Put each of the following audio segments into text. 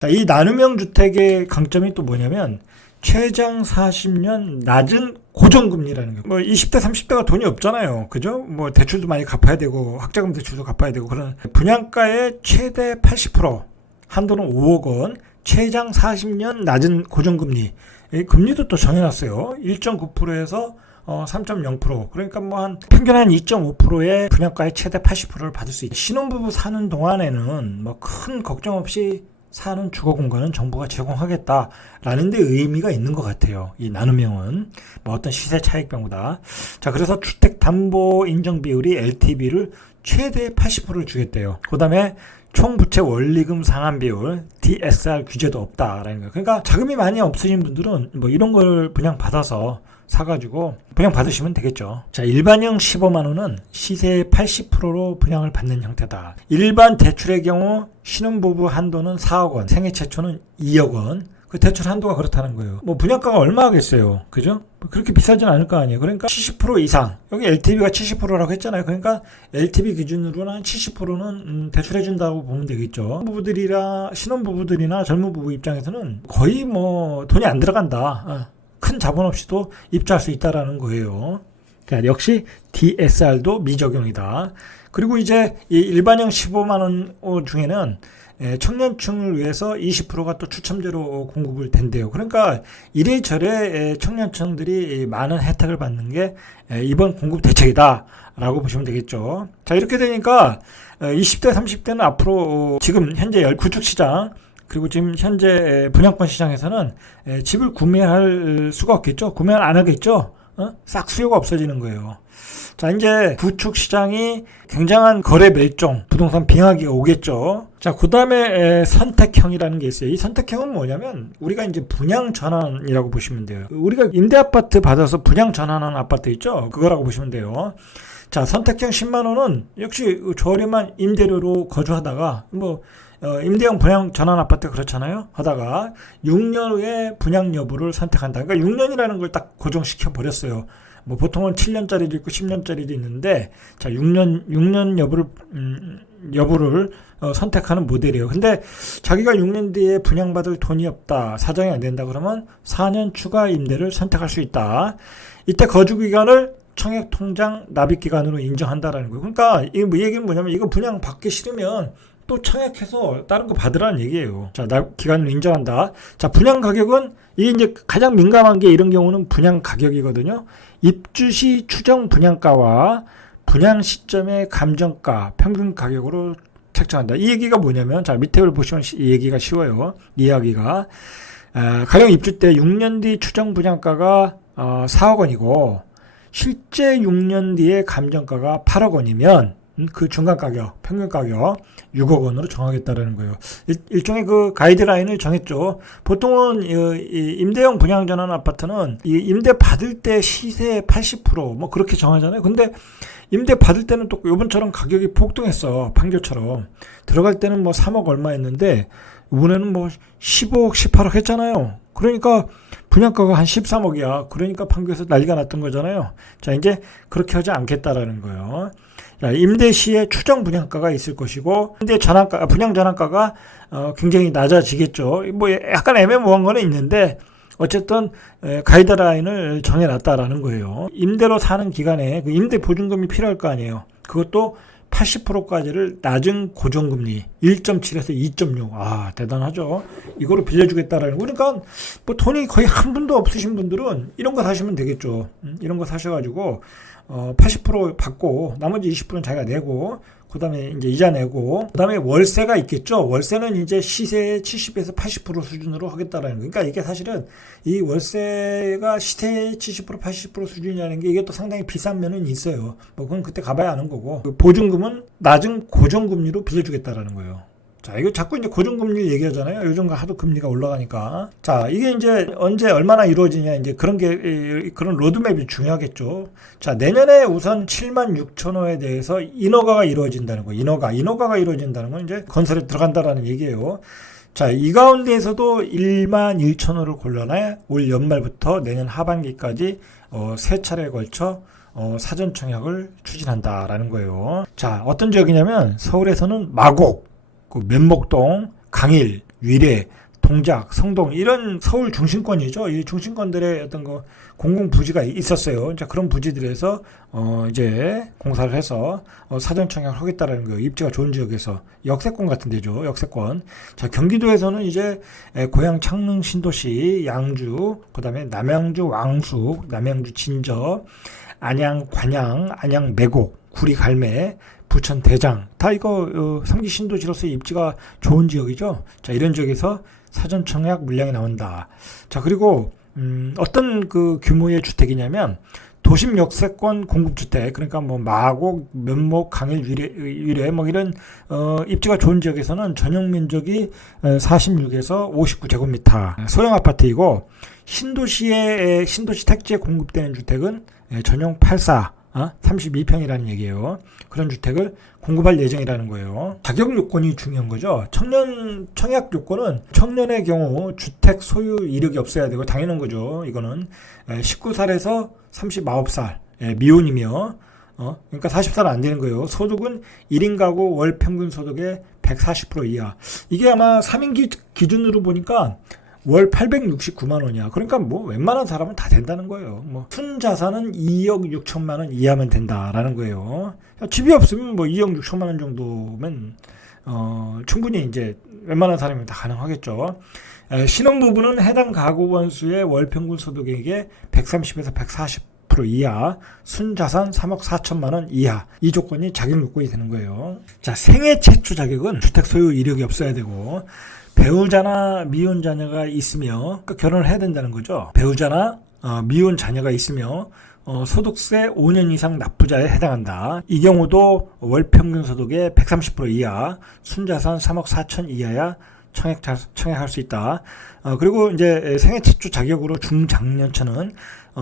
자, 이 나눔형 주택의 강점이 또 뭐냐면 최장 40년 낮은 고정금리라는 거. 뭐 20대 30대가 돈이 없잖아요. 그죠? 뭐 대출도 많이 갚아야 되고 학자금 대출도 갚아야 되고 그런 분양가의 최대 80% 한도는 5억 원, 최장 40년 낮은 고정금리. 이 금리도 또 정해놨어요. 1.9%에서 3.0%. 그러니까 뭐 한 평균 한 2.5%의 분양가의 최대 80%를 받을 수 있다. 신혼부부 사는 동안에는 뭐 큰 걱정 없이 사는 주거 공간은 정부가 제공하겠다라는 데 의미가 있는 것 같아요. 이 나눔형은 뭐 어떤 시세 차익병보다. 자, 그래서 주택담보 인정 비율이 LTV를 최대 80%를 주겠대요. 그 다음에 총부채 원리금 상환 비율 DSR 규제도 없다라는 거예요. 그러니까 자금이 많이 없으신 분들은 뭐 이런 걸 그냥 받아서 사가지고 분양 받으시면 되겠죠. 자, 일반형 15만 원은 시세의 80%로 분양을 받는 형태다. 일반 대출의 경우 신혼부부 한도는 4억 원, 생애 최초는 2억 원. 그 대출 한도가 그렇다는 거예요. 뭐 분양가가 얼마 하겠어요. 그죠? 그렇게 비싸진 않을 거 아니에요. 그러니까 70% 이상. 여기 LTV가 70%라고 했잖아요. 그러니까 LTV 기준으로는 한 70%는 대출해준다고 보면 되겠죠. 부부들이나 신혼부부들이나 젊은 부부 입장에서는 거의 뭐 돈이 안 들어간다. 큰 자본 없이도 입주할 수 있다라는 거예요. 그러니까 역시 DSR도 미적용이다. 그리고 이제 이 일반형 15만 원 중에는 청년층을 위해서 20%가 또 추첨제로 공급을 된대요. 그러니까 이래저래 청년층들이 많은 혜택을 받는 게 이번 공급 대책이다라고 보시면 되겠죠. 자, 이렇게 되니까 20대 30대는 앞으로 지금 현재 구축 시장 그리고 지금 현재 분양권 시장에서는 집을 구매할 수가 없겠죠. 구매를 안 하겠죠. 싹 수요가 없어지는 거예요. 자, 이제 구축 시장이 굉장한 거래 멸종, 부동산 빙하기가 오겠죠. 자, 그 다음에 선택형이라는 게 있어요. 이 선택형은 뭐냐면 우리가 이제 분양 전환이라고 보시면 돼요. 우리가 임대 아파트 받아서 분양 전환하는 아파트 있죠. 그거라고 보시면 돼요. 자, 선택형 10만 원은 역시 저렴한 임대료로 거주하다가 뭐 임대형 분양 전환 아파트 그렇잖아요. 하다가 6년 후에 분양 여부를 선택한다. 그러니까 6년이라는 걸 딱 고정시켜 버렸어요. 뭐 보통은 7년짜리도 있고 10년짜리도 있는데 자, 6년 여부를 선택하는 모델이에요. 근데 자기가 6년 뒤에 분양받을 돈이 없다. 사정이 안 된다. 그러면 4년 추가 임대를 선택할 수 있다. 이때 거주 기간을 청약 통장 납입 기간으로 인정한다라는 거예요. 그러니까 이 얘기는 뭐냐면 이거 분양 받기 싫으면 또 청약해서 다른 거 받으라는 얘기예요. 자, 기간을 인정한다. 자, 분양 가격은 이게 이제 가장 민감한 게 이런 경우는 분양 가격이거든요. 입주 시 추정 분양가와 분양 시점의 감정가 평균 가격으로 책정한다. 이 얘기가 뭐냐면 자, 밑에 걸 보시면 이 얘기가 쉬워요. 이야기가 가령 입주 때 6년 뒤 추정 분양가가 4억 원이고 실제 6년 뒤에 감정가가 8억 원이면 그 중간 가격, 평균 가격 6억 원으로 정하겠다라는 거예요. 일종의 그 가이드라인을 정했죠. 보통은 임대형 분양 전환 아파트는 이 임대 받을 때 시세 80% 그렇게 정하잖아요. 근데 임대 받을 때는 또 이번처럼 가격이 폭등했어. 판교처럼. 들어갈 때는 뭐 3억 얼마였는데 이번에는 뭐 15억, 18억 했잖아요. 그러니까 분양가가 한 13억이야. 그러니까 판교에서 난리가 났던 거잖아요. 자, 이제 그렇게 하지 않겠다라는 거예요. 자, 임대 시에 추정 분양가가 있을 것이고, 임대 전환가, 분양 전환가가 굉장히 낮아지겠죠. 뭐 약간 애매모호한 거는 있는데, 어쨌든 가이드라인을 정해놨다라는 거예요. 임대로 사는 기간에 그 임대 보증금이 필요할 거 아니에요. 그것도 80%까지를 낮은 고정금리 1.7에서 2.6. 아, 대단하죠. 이거로 빌려주겠다라는 거. 그러니까 뭐 돈이 거의 한 분도 없으신 분들은 이런 거 사시면 되겠죠. 이런 거 사셔가지고 80% 받고 나머지 20%는 자기가 내고 그다음에 이제 이자 내고 그다음에 월세가 있겠죠. 월세는 이제 시세의 70에서 80% 수준으로 하겠다라는 거. 그러니까 이게 사실은 이 월세가 시세의 70% 80% 수준이라는 게 이게 또 상당히 비싼 면은 있어요. 뭐 그건 그때 가봐야 아는 거고. 그 보증금은 낮은 고정금리로 빌려주겠다라는 거예요. 자, 이거 자꾸 이제 고정금리 얘기하잖아요. 요즘 하도 금리가 올라가니까. 자, 이게 이제 언제 얼마나 이루어지냐, 이제 그런 로드맵이 중요하겠죠. 자, 내년에 우선 76,000호에 대해서 인허가가 이루어진다는 거예요. 인허가가 이루어진다는 건 이제 건설에 들어간다라는 얘기예요. 자, 이 가운데에서도 11,000호를 골라내 올 연말부터 내년 하반기까지 3차례에 걸쳐 사전 청약을 추진한다라는 거예요. 자, 어떤 지역이냐면 서울에서는 마곡, 그 면목동, 강일, 위례, 동작, 성동 이런 서울 중심권이죠. 이 중심권들의 어떤 거 공공 부지가 있었어요. 자, 그런 부지들에서 이제 공사를 해서 사전 청약을 하겠다라는 거예요. 입지가 좋은 지역에서 역세권 같은 데죠. 역세권. 자, 경기도에서는 이제 고양 창릉 신도시, 양주, 그다음에 남양주 왕숙, 남양주 진저, 안양 관양, 안양 매곡, 구리 갈매, 부천 대장 다 이거 3기 신도시로서 입지가 좋은 지역이죠. 자, 이런 지역에서 사전 청약 물량이 나온다. 자, 그리고 어떤 그 규모의 주택이냐면 도심 역세권 공급주택, 그러니까 뭐 마곡, 면목, 강일, 위례 뭐 이런 입지가 좋은 지역에서는 전용 면적이 46에서 59제곱미터 소형 아파트이고, 신도시 택지에 공급되는 주택은 전용 84 32평이라는 얘기예요. 그런 주택을 공급할 예정이라는 거예요. 자격 요건이 중요한 거죠. 청약 요건은 청년의 경우 주택 소유 이력이 없어야 되고 당연한 거죠. 이거는 19살에서 39살 미혼이며 그러니까 40살은 안 되는 거예요. 소득은 1인 가구 월 평균 소득의 140% 이하. 이게 아마 3인 기준으로 보니까 월 869만 원이야. 그러니까 뭐 웬만한 사람은 다 된다는 거예요. 뭐 순자산은 2억 6천만 원 이하면 된다라는 거예요. 집이 없으면 뭐 2억 6천만 원 정도면 충분히 이제 웬만한 사람이 다 가능하겠죠. 신혼부부는 해당 가구 원수의 월 평균 소득액의 130에서 140% 이하, 순자산 3억 4천만 원 이하, 이 조건이 자격 요건이 되는 거예요. 자, 생애 최초 자격은 주택 소유 이력이 없어야 되고, 배우자나 미혼 자녀가 있으며, 그러니까 결혼을 해야 된다는 거죠. 배우자나 미혼 자녀가 있으며 소득세 5년 이상 납부자에 해당한다. 이 경우도 월 평균 소득의 130% 이하, 순자산 3억 4천 이하야 청약할 수 있다. 그리고 이제 생애 최초 자격으로 중장년층은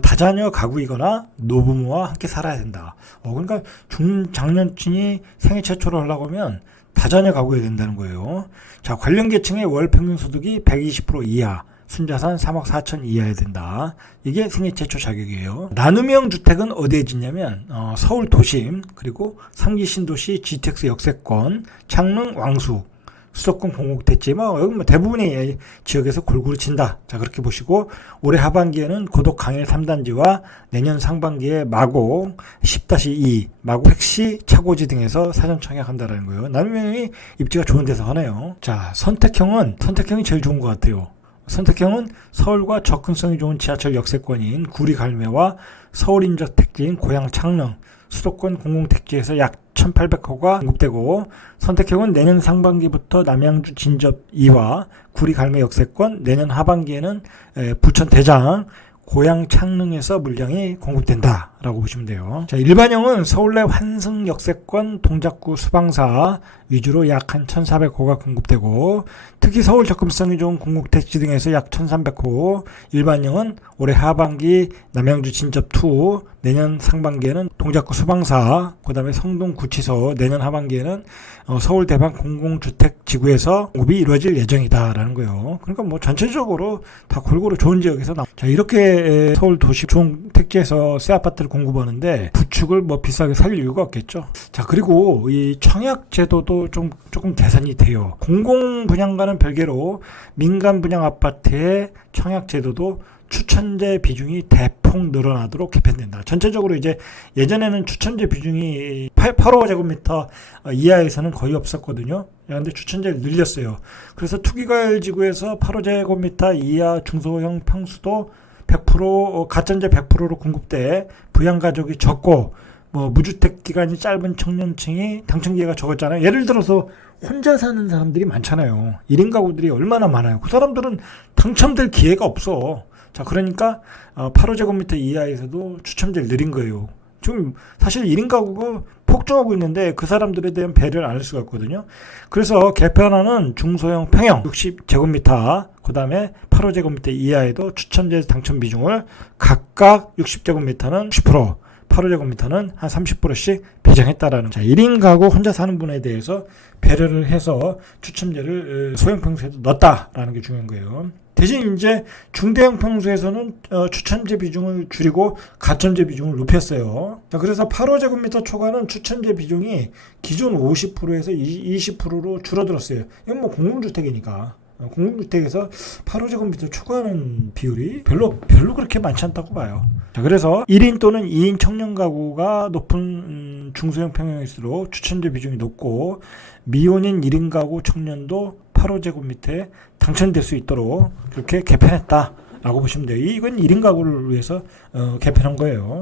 다자녀 가구이거나 노부모와 함께 살아야 된다. 그러니까 중장년층이 생애 최초로 하려고 하면 다자녀 가구여야 된다는 거예요. 자, 관련 계층의 월 평균 소득이 120% 이하, 순자산 3억 4천 이하여야 된다. 이게 생애 최초 자격이에요. 나눔형 주택은 어디에 짓냐면 서울 도심, 그리고 3기 신도시 GTX 역세권, 창릉 왕숙, 수도권 공공택지 여기 뭐 대부분의 지역에서 골고루 친다. 자, 그렇게 보시고 올해 하반기에는 고덕 강일 3단지와 내년 상반기에 마곡 10-2, 마곡 택시 차고지 등에서 사전 청약한다라는 거예요. 나눔형이 입지가 좋은 데서 하네요. 자, 선택형이 제일 좋은 것 같아요. 선택형은 서울과 접근성이 좋은 지하철 역세권인 구리 갈매와 서울 인접 택지인 고양 창릉, 수도권 공공택지에서 약 1,800호가 공급되고, 선택형은 내년 상반기부터 남양주 진접 2와 구리 갈매 역세권, 내년 하반기에는 부천 대장, 고양 창릉에서 물량이 공급된다라고 보시면 돼요. 자, 일반형은 서울 내 환승 역세권, 동작구 수방사 위주로 약 한 1,400호가 공급되고, 특히 서울 접근성이 좋은 공공택지 등에서 약 1,300호, 일반형은 올해 하반기 남양주 진접2, 내년 상반기에는 동작구 수방사, 그 다음에 성동 구치소, 내년 하반기에는 서울 대방 공공주택 지구에서 공급이 이루어질 예정이다라는 거예요. 그러니까 뭐 전체적으로 다 골고루 좋은 지역에서 자, 이렇게 서울 도시 좋은 택지에서 새 아파트를 공급하는데 부축을 뭐 비싸게 살 이유가 없겠죠. 자, 그리고 이 청약 제도도 조금 개선이 돼요. 공공 분양과는 별개로 민간 분양 아파트의 청약 제도도 추천제 비중이 대폭 늘어나도록 개편된다. 전체적으로 이제 예전에는 추천제 비중이 8.5제곱미터 이하에서는 거의 없었거든요. 그런데 추천제를 늘렸어요. 그래서 투기과열지구에서 8.5제곱미터 이하 중소형 평수도 100% 가전제 100%로 공급돼 부양가족이 적고 뭐 무주택 기간이 짧은 청년층이 당첨 기회가 적었잖아요. 예를 들어서 혼자 사는 사람들이 많잖아요. 1인 가구들이 얼마나 많아요. 그 사람들은 당첨될 기회가 없어. 자, 그러니까 8.5제곱미터 이하에서도 추첨제를 늘린 거예요. 지금 사실 1인 가구가 폭증하고 있는데 그 사람들에 대한 배려를 안 할 수가 없거든요. 그래서 개편안은 중소형 평형 60제곱미터, 그 다음에 8.5제곱미터 이하에도 추첨제 당첨 비중을 각각 60제곱미터는 10%, 8.5제곱미터는 한 30%씩 배정했다라는. 자, 1인 가구 혼자 사는 분에 대해서 배려를 해서 추첨제를 소형 평수에도 넣었다라는 게 중요한 거예요. 대신 이제 중대형 평수에서는 추첨제 비중을 줄이고 가점제 비중을 높였어요. 자, 그래서 8.5제곱미터 초과는 추첨제 비중이 기존 50%에서 20%로 줄어들었어요. 이건 뭐 공공주택이니까. 공공주택에서 8호제곱미터 초과하는 비율이 별로 그렇게 많지 않다고 봐요. 자, 그래서 1인 또는 2인 청년 가구가 높은 중소형 평형일수록 추천제 비중이 높고 미혼인 1인 가구 청년도 8호제곱미터에 당첨될 수 있도록 그렇게 개편했다라고 보시면 돼요. 이건 1인 가구를 위해서 개편한 거예요.